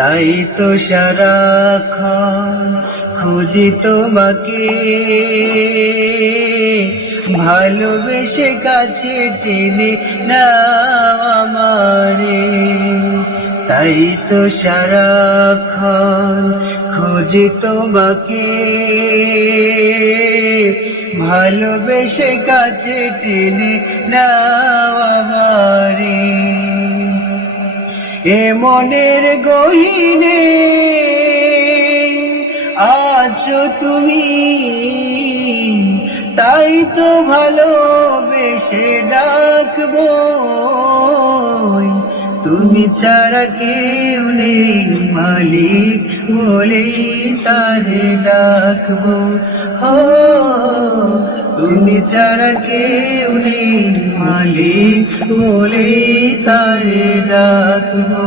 তাই তো সারাক্ষণ খুঁজি তোমাকে, ভালোবেসে কাছে টেনে নাও আমারে। তাই তো সারাক্ষণ খুঁজি তোমাকে, ভালোবেসে কাছে টেনে নাও আমারে। এ মনের গহীনে আছো তুমি, তাই তো ভালোবেসে ডাকবো। তুমি ছাড়া কেউ নেই মালিক বলেই তারে ডাকবো। তুমি ছাড়া কেউ নেই মালিক বলেই তারে ডাকবো।